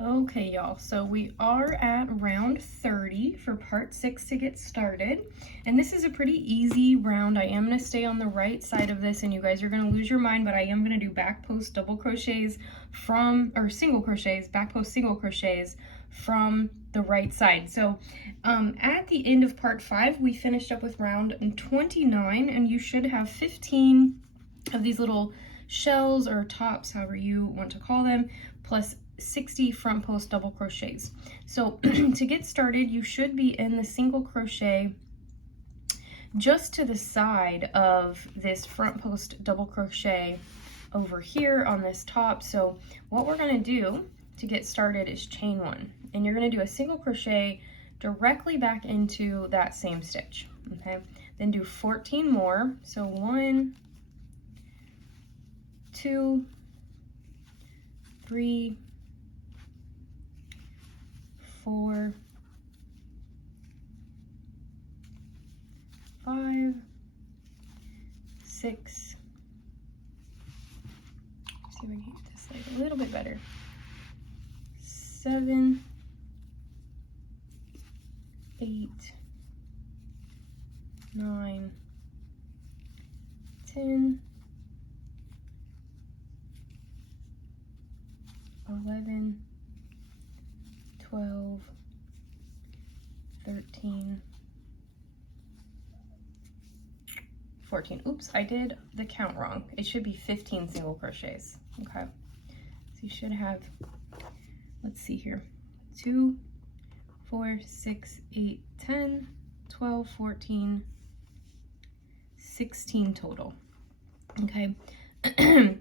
Okay, y'all, so we are at round 30 for part 6 to get started, and this is a pretty easy round. I am going to stay on the right side of this, and you guys are going to lose your mind, but I am going to do back post double crochets or single crochets, back post single crochets from the right side. So at the end of part 5, we finished up with round 29, and you should have 15 of these little shells or tops, however you want to call them, plus 60 front post double crochets. So to get started, you should be in the single crochet just to the side of this front post double crochet over here on this top. So what we're going to do to get started is chain 1, and you're going to do a single crochet directly back into that same stitch. Okay, then do 14 more. So 1, 2, 3, 4, 5, 6. See if we can get this like a little bit better. 7, 8, 9, 10, 11, 12, 13, 14. Oops, I did the count wrong. It should be 15 single crochets. Okay, so you should have, let's see here, 2, 4, 6, 8, 10, 12, 14, 16 total. Okay,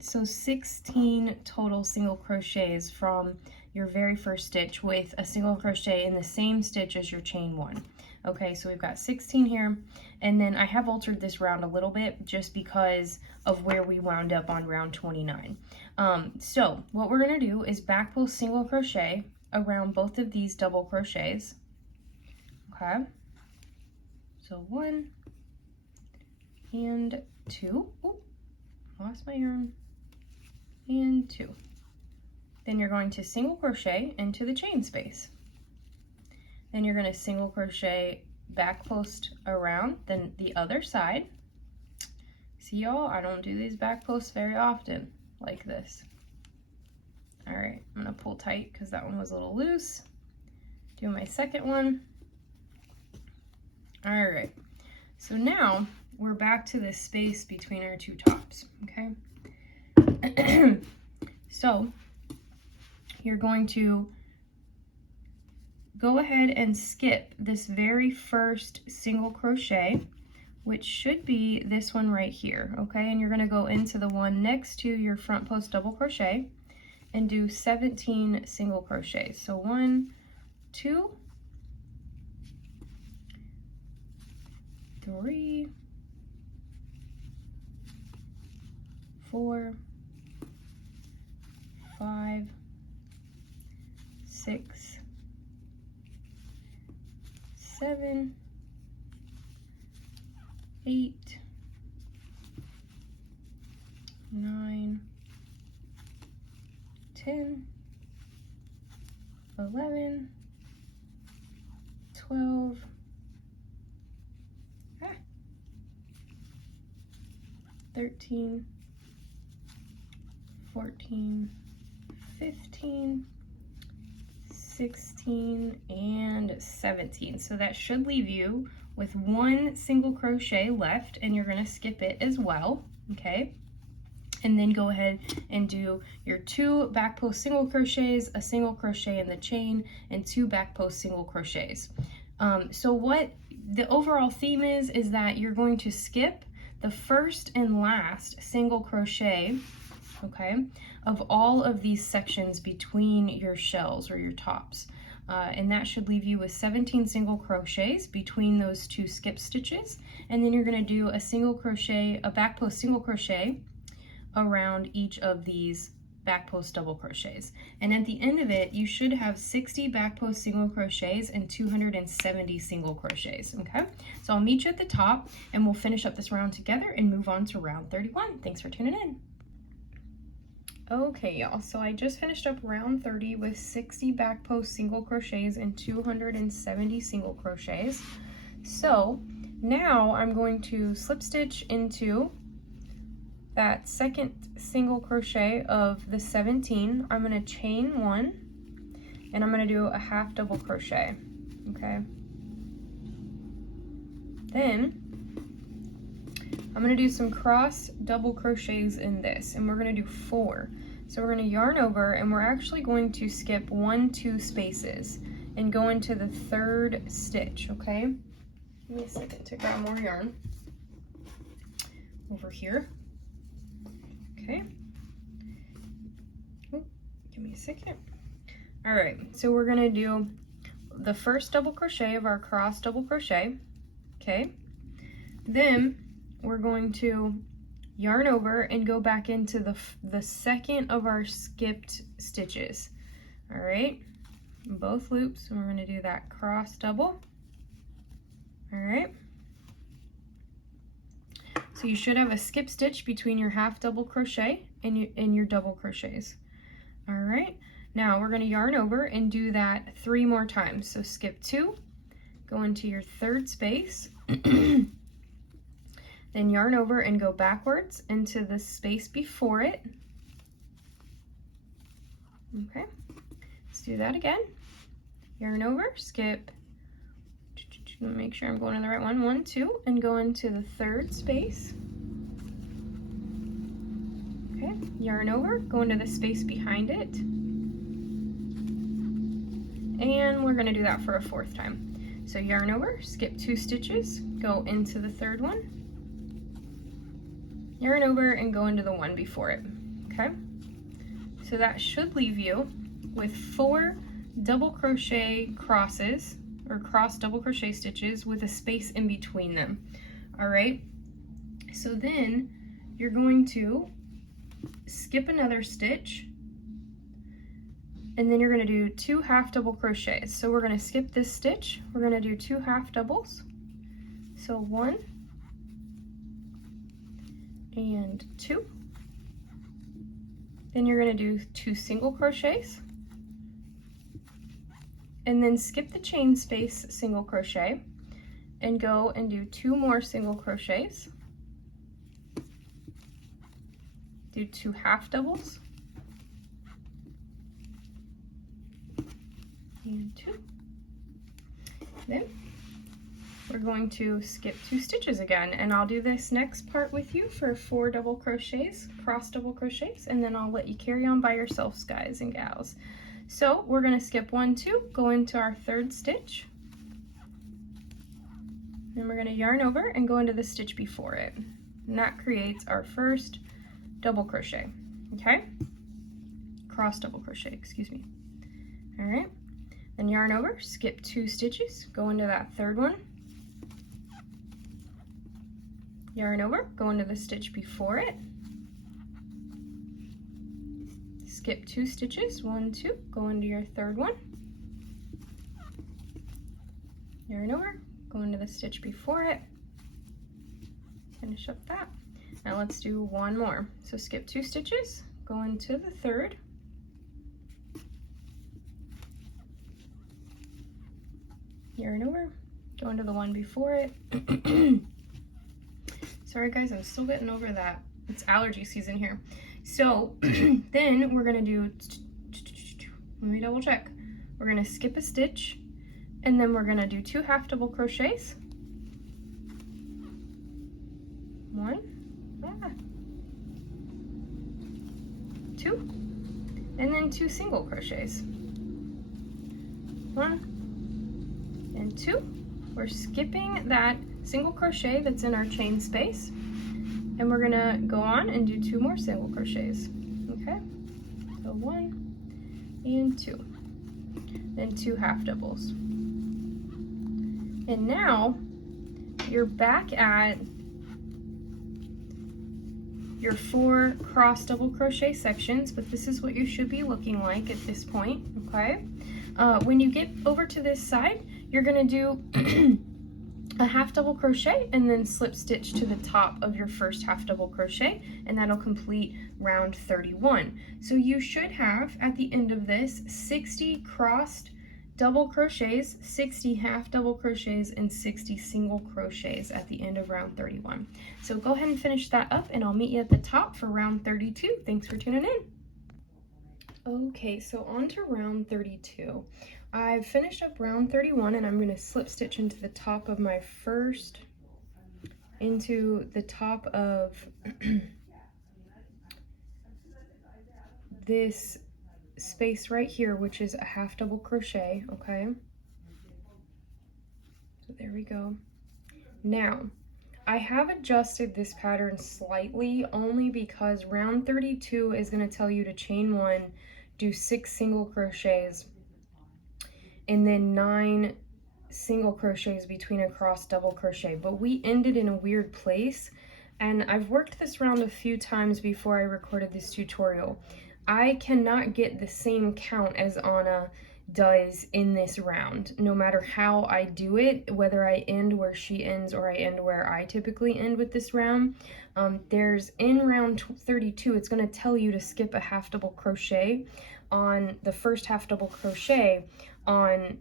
so 16 total single crochets from your very first stitch with a single crochet in the same stitch as your chain 1. Okay, so we've got 16 here, and then I have altered this round a little bit just because of where we wound up on round 29. So what we're going to do is back post single crochet around both of these double crochets. Okay, so 1 and 2. Oop, lost my yarn. And 2. Then you're going to single crochet into the chain space. Then you're going to single crochet back post around then the other side. See, y'all, I don't do these back posts very often like this. All right, I'm going to pull tight because that one was a little loose. Do my second one. All right, so now we're back to this space between our two tops. Okay. So you're going to go ahead and skip this very first single crochet, which should be this one right here. Okay, and you're going to go into the one next to your front post double crochet and do 17 single crochets. So 1, 2, 3, 4, 5, 6, 7, 8, 9, 10, 11, 12, 13, 14, 15, 16, and 17. So that should leave you with 1 single crochet left, and you're going to skip it as well. Okay, and then go ahead and do your 2 back post single crochets, a single crochet in the chain, and 2 back post single crochets. So what the overall theme is that you're going to skip the first and last single crochet, okay, of all of these sections between your shells or your tops. And that should leave you with 17 single crochets between those 2 skip stitches. And then you're going to do a single crochet, a back post single crochet around each of these back post double crochets. And at the end of it, you should have 60 back post single crochets and 270 single crochets. Okay, so I'll meet you at the top and we'll finish up this round together and move on to round 31. Thanks for tuning in. Okay, y'all, so I just finished up round 30 with 60 back post single crochets and 270 single crochets. So now I'm going to slip stitch into that second single crochet of the 17. I'm going to chain 1 and I'm going to do a half double crochet. Okay, then I'm going to do some cross double crochets in this, and we're going to do 4. So we're going to yarn over, and we're actually going to skip 1, 2 spaces and go into the 3rd stitch, okay? Give me a second to grab more yarn over here. Okay. Oh, give me a second. All right, so we're going to do the first double crochet of our cross double crochet, okay? Then we're going to yarn over and go back into the second of our skipped stitches. All right, both loops, and we're going to do that cross double. All right, so you should have a skip stitch between your half double crochet and your double crochets. All right, now we're going to yarn over and do that 3 more times. So skip 2, go into your 3rd space, then yarn over and go backwards into the space before it. Okay, let's do that again. Yarn over, skip, make sure I'm going to the right one, 1, 2, and go into the 3rd space. Okay, yarn over, go into the space behind it. And we're going to do that for a 4th time. So yarn over, skip 2 stitches, go into the 3rd one. Yarn over and go into the one before it, okay? So that should leave you with 4 double crochet crosses, or cross double crochet stitches with a space in between them, all right? So then you're going to skip another stitch, and then you're going to do 2 half double crochets. So we're going to skip this stitch, we're going to do 2 half doubles, so 1 and 2. Then you're going to do 2 single crochets, and then skip the chain space single crochet and go and do 2 more single crochets, do 2 half doubles and 2. Then we're going to skip 2 stitches again, and I'll do this next part with you for 4 double crochets, cross double crochets, and then I'll let you carry on by yourselves, guys and gals. So we're going to skip 1, 2, go into our 3rd stitch, and we're going to yarn over and go into the stitch before it, and that creates our first double crochet, okay? Cross double crochet, excuse me. All right, then yarn over, skip 2 stitches, go into that 3rd one, yarn over, go into the stitch before it, skip 2 stitches, 1, 2, go into your 3rd one, yarn over, go into the stitch before it, finish up that. Now let's do 1 more. So skip 2 stitches, go into the 3rd, yarn over, go into the one before it. Sorry guys, I'm still getting over that. It's allergy season here. So then we're gonna do, let me double check. We're gonna skip a stitch, and then we're gonna do 2 half double crochets. 1, 2, and then 2 single crochets. 1 and 2. We're skipping that single crochet that's in our chain space, and we're gonna go on and do 2 more single crochets. Okay, so 1 and 2, then 2 half doubles. And now you're back at your 4 cross double crochet sections, but this is what you should be looking like at this point, okay? When you get over to this side, you're gonna do a half double crochet and then slip stitch to the top of your first half double crochet, and that'll complete round 31. So you should have at the end of this 60 crossed double crochets, 60 half double crochets, and 60 single crochets at the end of round 31. So go ahead and finish that up, and I'll meet you at the top for round 32. Thanks for tuning in. Okay, so on to round 32. I've finished up round 31, and I'm going to slip stitch into the top of my first, into the top of this space right here, which is a half double crochet, okay? So there we go. Now, I have adjusted this pattern slightly only because round 32 is going to tell you to chain 1, do 6 single crochets, and then 9 single crochets between a cross double crochet, but we ended in a weird place, and I've worked this round a few times before I recorded this tutorial. I cannot get the same count as Anna does in this round, no matter how I do it, whether I end where she ends or I end where I typically end with this round. There's in round 32, it's going to tell you to skip a half double crochet on the first half double crochet on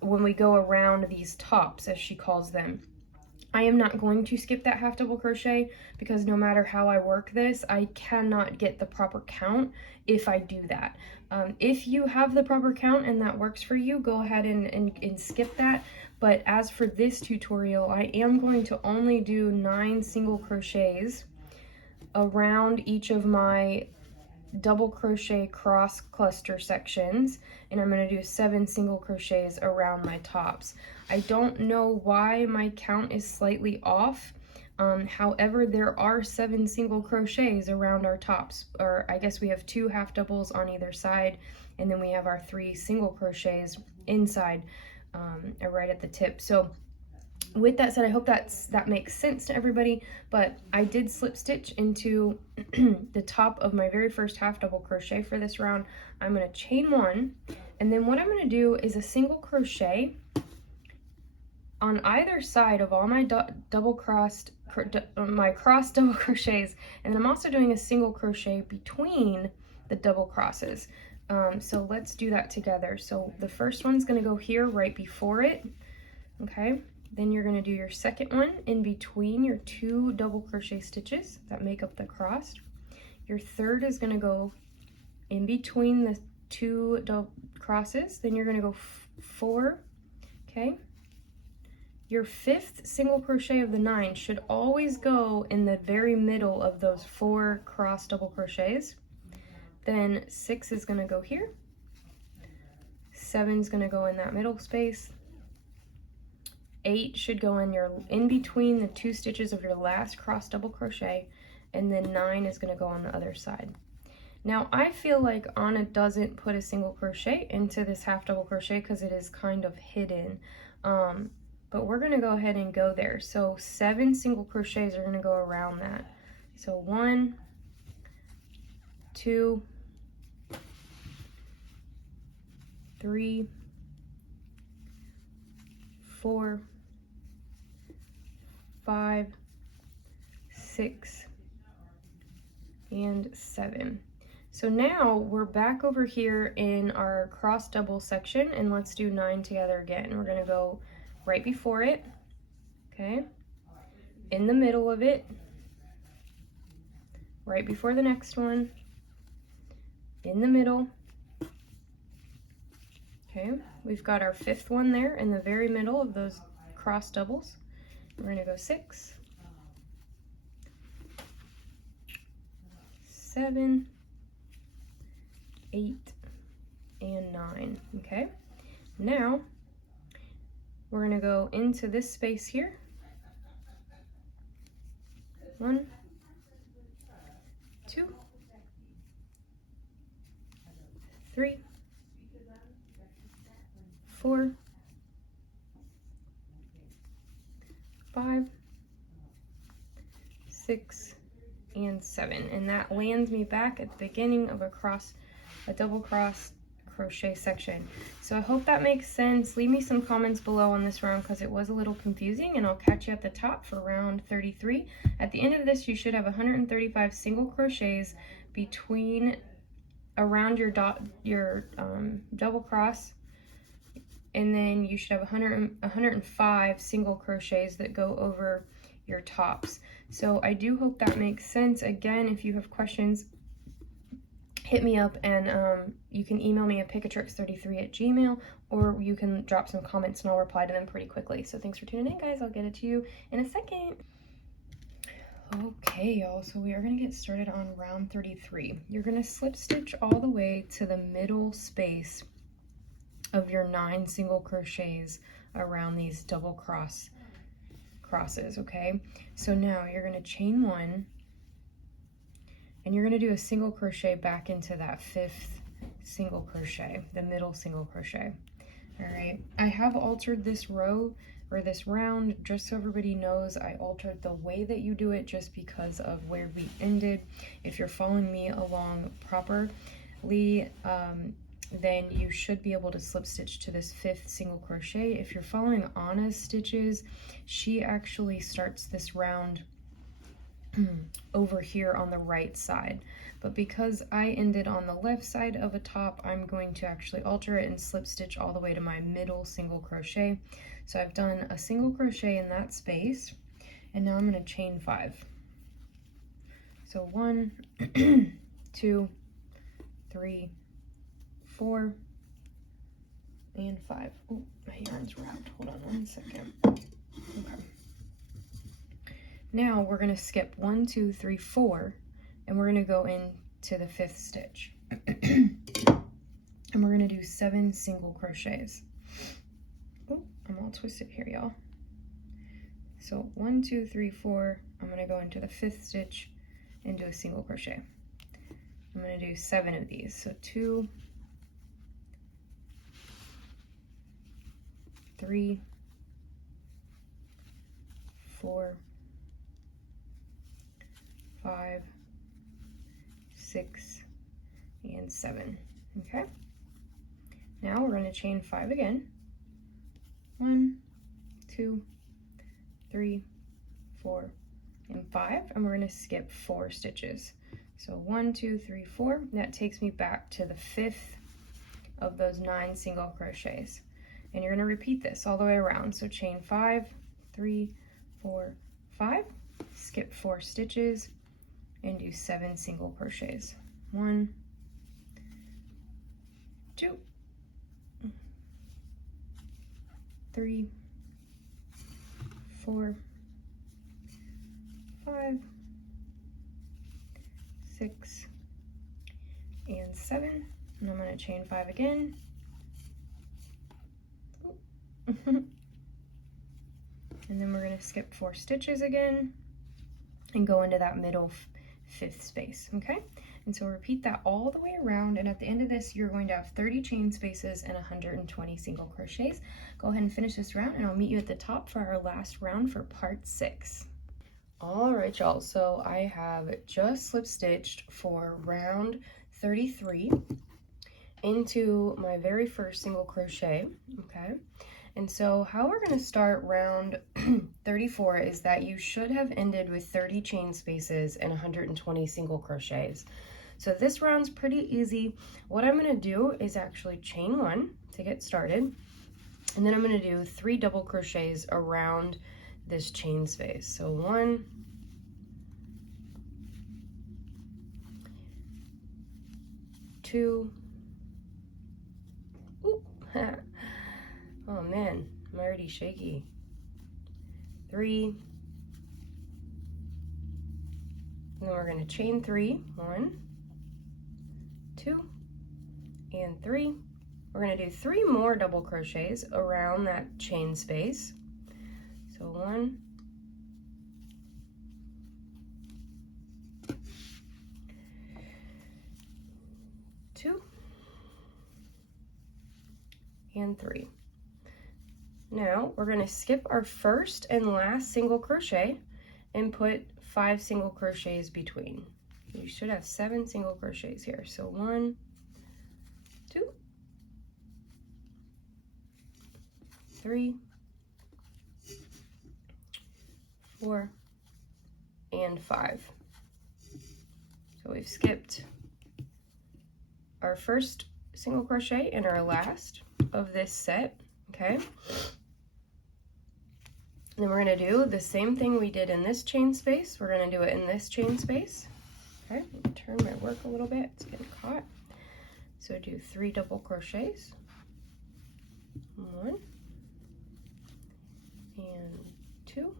when we go around these tops, as she calls them. I am not going to skip that half double crochet because no matter how I work this, I cannot get the proper count if I do that. If you have the proper count and that works for you, go ahead and skip that. But as for this tutorial, I am going to only do 9 single crochets around each of my double crochet cross cluster sections, and I'm going to do 7 single crochets around my tops. I don't know why my count is slightly off. However, there are 7 single crochets around our tops, or I guess we have 2 half doubles on either side, and then we have our 3 single crochets inside, right at the tip. So with that said, I hope that makes sense to everybody, but I did slip stitch into the top of my very first half double crochet for this round. I'm going to chain 1, and then what I'm going to do is a single crochet on either side of all my cross double crochets, and then I'm also doing a single crochet between the double crosses. So let's do that together. So the first one's going to go here right before it, okay? Then you're going to do your second one in between your 2 double crochet stitches that make up the cross. Your third is going to go in between the 2 double crosses. Then you're going to go 4, okay? Your 5th single crochet of the 9 should always go in the very middle of those 4 cross double crochets. Then 6 is going to go here. 7 is going to go in that middle space. 8 should go in between the 2 stitches of your last cross double crochet, and then 9 is going to go on the other side. Now I feel like Anna doesn't put a single crochet into this half double crochet because it is kind of hidden, but we're going to go ahead and go there. So 7 single crochets are going to go around that. So 1, 2, 3, 4, 5, 6, and 7. So now we're back over here in our cross double section, and let's do 9 together again. We're going to go right before it, okay, in the middle of it, right before the next one, in the middle, okay. We've got our 5th one there in the very middle of those cross doubles. We're going to go 6, 7, 8, and 9, okay? Now, we're going to go into this space here. 1, 2, 3, 4, 5, 6, and 7, and that lands me back at the beginning of a double crochet section. So I hope that makes sense. Leave me some comments below on this round because it was a little confusing, and I'll catch you at the top for round 33. At the end of this, you should have 135 single crochets between around your double cross, and then you should have 105 single crochets that go over your tops. So I do hope that makes sense. Again, if you have questions, hit me up, and you can email me at pickatrix33@gmail.com, or you can drop some comments and I'll reply to them pretty quickly. So thanks for tuning in, guys. I'll get it to you in a second. Okay, y'all, so we are going to get started on round 33. You're going to slip stitch all the way to the middle space of your 9 single crochets around these double crosses, okay? So now you're going to chain 1, and you're going to do a single crochet back into that 5th single crochet, the middle single crochet. All right, I have altered this row or this round just so everybody knows. I altered the way that you do it just because of where we ended. If you're following me along properly, then you should be able to slip stitch to this 5th single crochet. If you're following Anna's stitches, she actually starts this round over here on the right side, but because I ended on the left side of a top, I'm going to actually alter it and slip stitch all the way to my middle single crochet. So I've done a single crochet in that space, and now I'm going to chain 5. So 1 2 3 4 and 5. Oh, my yarn's wrapped. Hold on 1 second. Okay. Now we're going to skip 1 2 3 4, and we're going to go into the 5th stitch. And we're going to do 7 single crochets. Oh, I'm all twisted here, y'all. So 1 2 3 4, I'm going to go into the 5th stitch and do a single crochet. I'm going to do 7 of these. So 2 3 4 5 6 and 7. Okay, now we're going to chain 5 again. 1 2 3 4 and 5, and we're going to skip 4 stitches. So 1 2 3 4, that takes me back to the 5th of those 9 single crochets, and you're going to repeat this all the way around. So chain 5 3 4 5, skip 4 stitches, and do 7 single crochets. 1 2 3 4 5 6 and 7, and I'm going to chain 5 again. And then we're going to skip 4 stitches again and go into that middle 5th space. Okay, and so repeat that all the way around, and at the end of this you're going to have 30 chain spaces and 120 single crochets. Go ahead and finish this round, and I'll meet you at the top for our last round for part 6. All right, y'all, so I have just slip stitched for round 33 into my very first single crochet. Okay, and so how we're going to start round 34 is that you should have ended with 30 chain spaces and 120 single crochets. So this round's pretty easy. What I'm going to do is actually chain 1 to get started, and then I'm going to do 3 double crochets around this chain space. So 1 2 oh man, I'm already shaky. 3, and then we're going to chain 3. 1 2 and 3. We're going to do 3 more double crochets around that chain space. So 1 2 and 3. Now we're going to skip our first and last single crochet and put 5 single crochets between. You should have 7 single crochets here. So 1 2 3, 4, and 5. So we've skipped our first single crochet and our last of this set, okay? And then we're going to do the same thing we did in this chain space. We're going to do it in this chain space. Okay, let me turn my work a little bit. It's getting caught. So do 3 double crochets. 1 and 2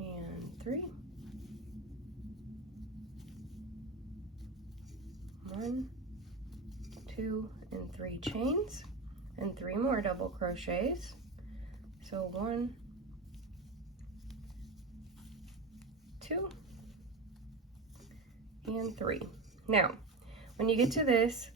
and 3. 1, 2, and 3 chains, and 3 more double crochets. So 1, 2, and 3. Now, when you get to this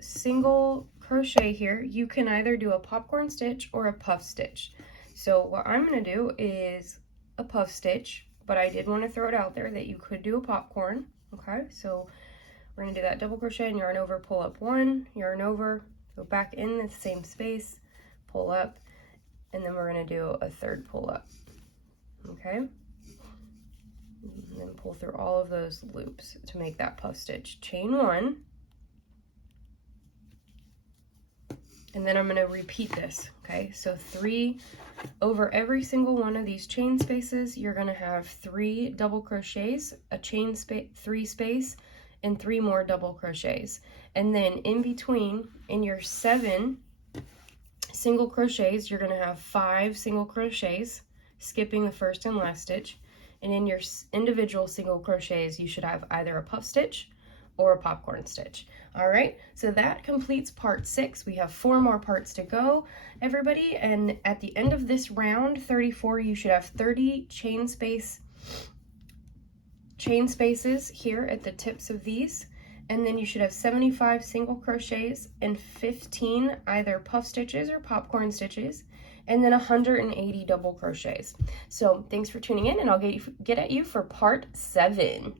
single crochet here, you can either do a popcorn stitch or a puff stitch. So what I'm going to do is a puff stitch, but I did want to throw it out there that you could do a popcorn. Okay, so we're going to do that double crochet and yarn over, pull up 1, yarn over, go back in the same space, pull up, and then we're going to do a 3rd pull up. Okay, and then pull through all of those loops to make that puff stitch. Chain 1, and then I'm going to repeat this. Okay, so 3 over every single one of these chain spaces. You're going to have 3 double crochets, a chain space, 3 space, and 3 more double crochets. And then in between, in your 7 single crochets, you're going to have 5 single crochets, skipping the first and last stitch. And in your individual single crochets, you should have either a puff stitch or a popcorn stitch. All right, so that completes part 6. We have 4 more parts to go, everybody, and at the end of this round 34, you should have 30 chain spaces here at the tips of these, and then you should have 75 single crochets and 15 either puff stitches or popcorn stitches, and then 180 double crochets. So thanks for tuning in, and I'll get at you for part 7.